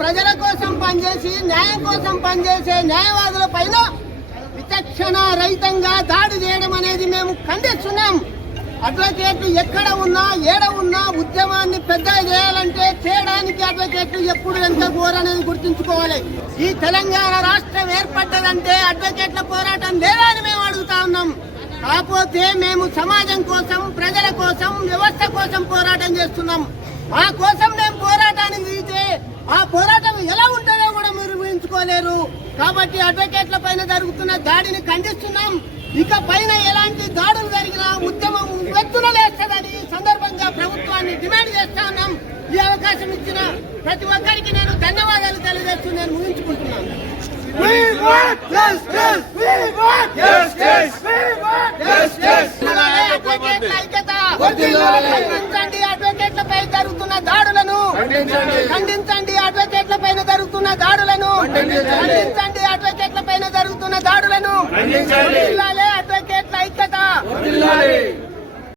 ప్రజల కోసం పనిచేసి న్యాయం కోసం పనిచేసే న్యాయవాదుల పైన విచక్షణ రహితంగా దాడి చేయడం అనేది మేము ఖండిస్తున్నాం. అడ్వకేట్లు ఎక్కడ ఉన్నా ఏడ ఉన్నా ఉద్యమాన్ని పెద్ద చేయాలంటే చేయడానికి అడ్వకేట్లు ఎప్పుడు ఎంత ఘోరనేది గుర్తుంచుకోవాలి. ఈ తెలంగాణ రాష్ట్రం ఏర్పడ్డదంటే అడ్వకేట్ల పోరాటం లేదా అని మేము అడుగుతా ఉన్నాం. కాకపోతే మేము సమాజం కోసం, ప్రజల కోసం, వ్యవస్థ కోసం పోరాటం చేస్తున్నాం. మా కోసం మేము పోరాటానికి దిగితే ఆ పోరాటం ఎలా ఉంటుందో కూడా మీరు ఊహించుకోలేరు. కాబట్టి అడ్వకేట్ల పైన జరుగుతున్న దాడిని ఖండిస్తున్నాం. ఇక పైన ఎలాంటి దాడులు జరిగినా ఉద్యమం వెత్తున లేస్తుందని సందర్భంగా ప్రభుత్వాన్ని డిమాండ్ చేస్తా ఉన్నాం. ఈ అవకాశం ఇచ్చిన ప్రతి ఒక్కరికి నేను ధన్యవాదాలు తెలియజేస్తూ నేను ముగించుకుంటున్నాను. ఖండించండి అడ్వకేట్ల పై జరుగుతున్న దాడులను, ఖండించండి అడ్వకేట్ల పైన జరుగుతున్న దాడులను, ఖండించండి అడ్వకేట్ల పైన జరుగుతున్న దాడులను.